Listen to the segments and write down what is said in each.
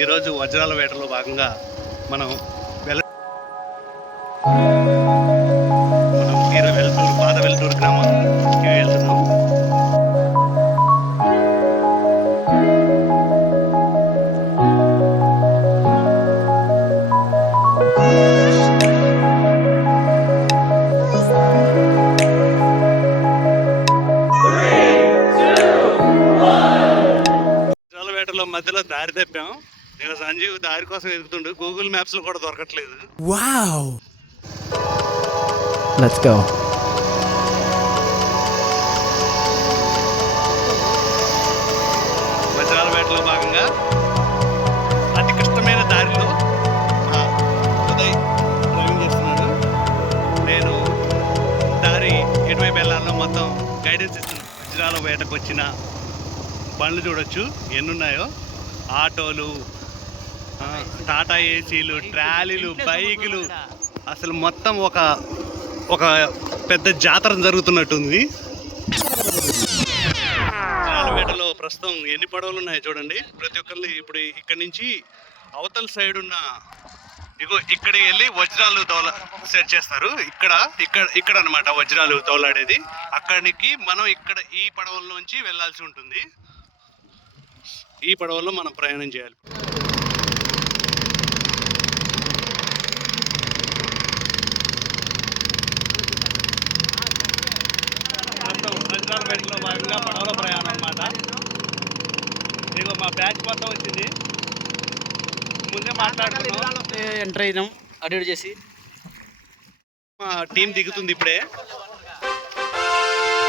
ఈరోజు వజ్రాల వేటలో భాగంగా మనం వెల మనం తీర వెలుతూరు పాత వెలుతూరు గ్రామానికి సంజీవ్ దారి కోసం ఎదుగుతుండు గూగుల్ మ్యాప్స్లో కూడా దొరకట్లేదు. Wow. Let's go. వజ్రాల వేటలో భాగంగా అతి కష్టమైన దారిలో ఉదయ్ డ్రైవింగ్ చేస్తున్నాడు. నేను దారి ఎటువైపు వెళ్ళాలో మొత్తం గైడెన్స్ ఇస్తున్నాను వజ్రాల వేటకు వచ్చిన బండ్లు చూడొచ్చు. ఎన్నున్నాయో? ఆటోలు టాటా ఏసీలు ట్రాలీలు బైకులు. అసలు మొత్తం ఒక ఒక పెద్ద జాతర జరుగుతున్నట్టుంది. వేటలో ప్రస్తుతం ఎన్ని పడవలు ఉన్నాయో చూడండి. ప్రతి ఒక్కరిని ఇప్పుడు ఇక్కడ నుంచి అవతల సైడ్ ఉన్న ఇగో ఇక్కడ వెళ్ళి వజ్రాలు తోల సెట్ చేస్తారు. ఇక్కడ ఇక్కడ ఇక్కడ అన్నమాట వజ్రాలు తోలాడేది అక్కడికి మనం ఇక్కడ ఈ పడవల్లోంచి వెళ్ళాల్సి ఉంటుంది. ఈ పడవల్లో మనం ప్రయాణం చేయాలి. వేటలో భాగంగా పడవల ప్రయాణం అన్నమాట. ఇదిగో మా బ్యాచ్ మొత్తం వచ్చింది. ముందే మాట్లాడుకున్నాం. ఎంటర్ అయినాం అడిట్ చేసి. మా టీం దిగుతుంది ఇప్పుడే.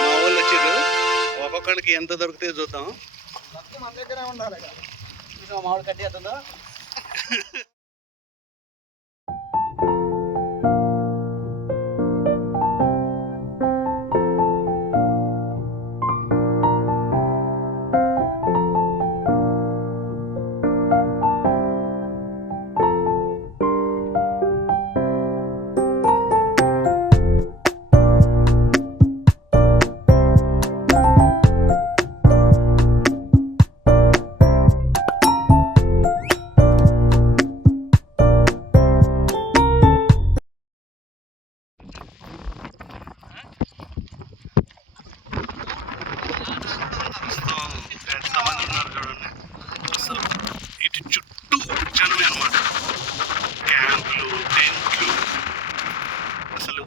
మా వాళ్ళు వచ్చారు. ఒక్కొక్కడికి ఎంత దొరికితే చూద్దాం. మామిడి కట్టి అవుతుందో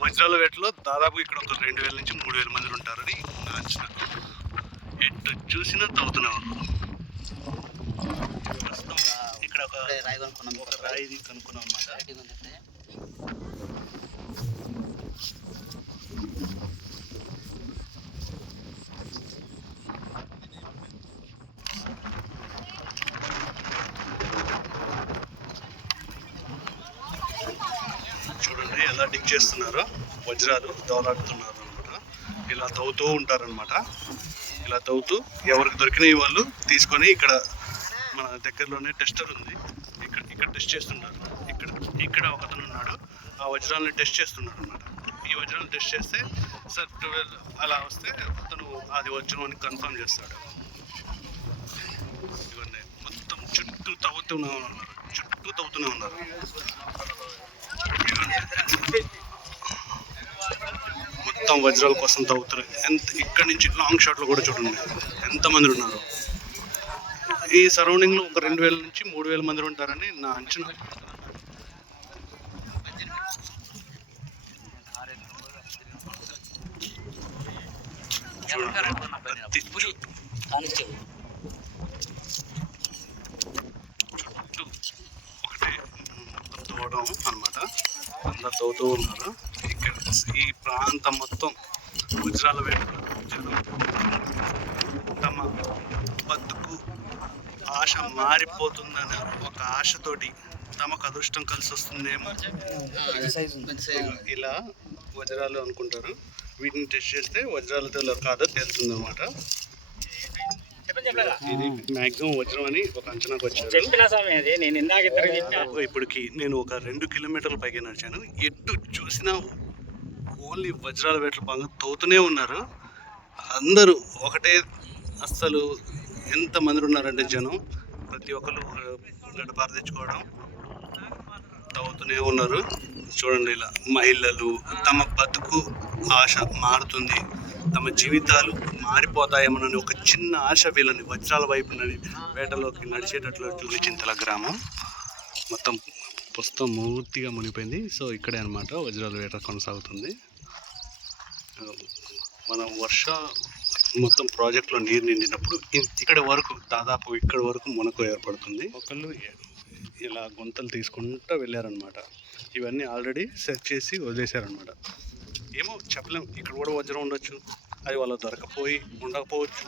అసలు వజ్రాల వేటలో దాదాపు ఇక్కడ ఒక రెండు వేల నుంచి మూడు వేల మంది ఉంటారని నా అంచనా. ఎటు చూసినా తవ్వుతూనే ఉన్నారు. ప్రస్తుతం ఇక్కడ ఒక రాయి కొనుక్కున్నాం. ఒక రాయి కనుక్కున్నాం. అనమాట వెరైటీగా ఉంది ఇప్పుడే. చూడండి ఎలా డిక్ చేస్తున్నారో వజ్రాలు దోలాడుతున్నారు అనమాట. ఇలా తవ్వుతూ ఉంటారనమాట ఇలా తవ్వుతూ ఎవరికి దొరికినవి వాళ్ళు తీసుకొని ఇక్కడ మన దగ్గరలోనే టెస్టర్ ఉంది. ఇక్కడ ఇక్కడ టెస్ట్ చేస్తుంటారు ఇక్కడ ఇక్కడ ఒకతను ఉన్నాడు. ఆ వజ్రాలను టెస్ట్ చేస్తున్నాడు అనమాట. ఈ వజ్రాలను టెస్ట్ చేస్తే సార్ ట్వెల్వ్ అలా వస్తే అతను అది వజ్రం అని కన్ఫర్మ్ చేస్తాడు. ఇవన్నీ మొత్తం చుట్టూ తవ్వుతూనే ఉన్నారు. చుట్టూ తవ్వుతూనే ఉన్నారు. మొత్తం వజ్రాల కోసం తవ్వుతారు. ఎంత ఇక్కడి నుంచి లాంగ్ షాట్లు కూడా చూడండి. ఎంతమంది ఉన్నారు? ఈ సరౌండింగ్లో ఒక రెండు వేల నుంచి మూడు వేల మంది ఉంటారని నా అంచనా. చూడండి. అనమాట అందరు తవ్వుతూ ఉన్నారు. ఇక్కడ ఈ ప్రాంతం మొత్తం గుజరాల వైపు తమ బతుకు ఆశ మారిపోతుందని ఒక ఆశతోటి తమకు అదృష్టం కలిసి వస్తుందేమో. ఇలా వజ్రాలు అనుకుంటారు. వీటిని టెస్ట్ చేస్తే వజ్రాలతో కాదో తెలుస్తుంది అనమాట ఇది మాక్సిమం వజ్రం అని ఒక అంచనాకు వచ్చారు. చెప్పిన అది. నేను ఇందాక ఇద్దరు చెప్పిన. నాకు ఇప్పటికి నేను ఒక రెండు కిలోమీటర్ల పైకి నడిచాను. ఎటు చూసినా ఓన్లీ వజ్రాల వేటల బాగా తవ్వుతూనే ఉన్నారు. అందరూ ఒకటే అస్సలు ఎంత మంది ఉన్నారంటే జనం ప్రతి ఒక్కరు గడపార తెచ్చుకోవడం తవ్వుతూనే ఉన్నారు. చూడండి ఇలా మహిళలు తమ బతుకు ఆశ మారుతుంది. తమ జీవితాలు మారిపోతాయేమోనని ఒక చిన్న ఆశ వీళ్ళని వజ్రాల వైపు నడి వేటలోకి నడిచేటట్లు చింతల గ్రామం. మొత్తం పుస్తకం పూర్తిగా మునిగిపోయింది. సో ఇక్కడే అనమాట వజ్రాల వేట కొనసాగుతుంది. మనం వర్ష మొత్తం ప్రాజెక్ట్లో నీరు నిండినప్పుడు ఇక్కడ వరకు దాదాపు ఇక్కడ వరకు మునకు ఏర్పడుతుంది. ఒకళ్ళు ఇలా గుంతలు తీసుకుంటూ వెళ్ళారనమాట ఇవన్నీ ఆల్రెడీ సెట్ చేసి వదిలేశారనమాట ఏమో చెప్పలేం. ఇక్కడ కూడా వజ్రం ఉండొచ్చు. అది వాళ్ళ దొరకపోయి ఉండకపోవచ్చు.